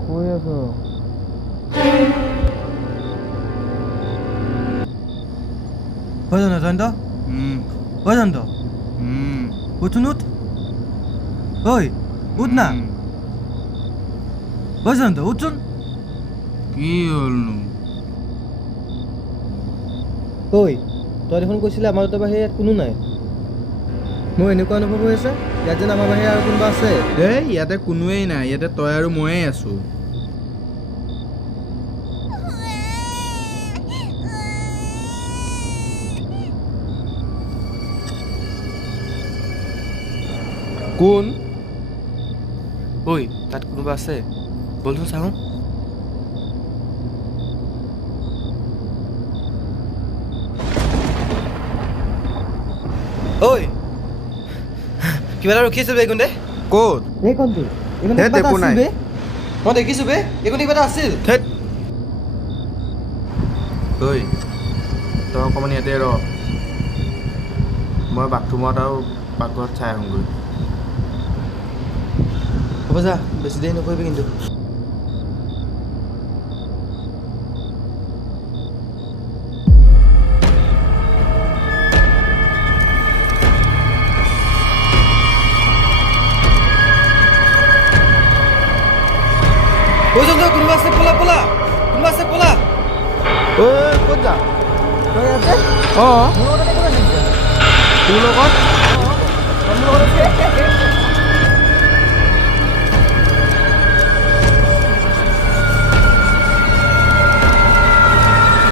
কৈ আছো হয় জানো জয়ন্ত হয় জয়ন্ত উঠোন উঠ ঐ উঠ না হয় জয়ন্ত উঠচোন কি হ'লনো ঐ তই দেখোন কৈছিলি আমাৰ দুটাৰ বাহিৰে ইয়াত কোনো নাই মোৰ এনেকুৱা অনুভৱ হৈ আছে ইয়াত যেন আমাৰ বাহিৰে আৰু কোনোবা আছে দেই ইয়াতে কোনোৱেই নাই ইয়াতে তই আৰু ময়েই আছোঁ কোন ঐ তাত কোনোবা আছে বলচোন চাওঁ ঐ কিবা এটা ৰখি আছে বে এইকণতে ক'ত এইকণটো ধেৎ, একো নাই। মই দেখিছোঁ বে এইকণতে কিবা এটা আছিল ধেৎ ঐ তই অকণমান ইয়াতে ৰ মই বাথৰুমত আৰু পাকঘৰত চাই আহোঁগৈ হ'ব যা বেছি দেৰি নকৰিবি কিন্তু কোনোবা আছে পলা পলা কোনোবা আছে পলা ঐ ক'ত যা অঁ তোৰ লগত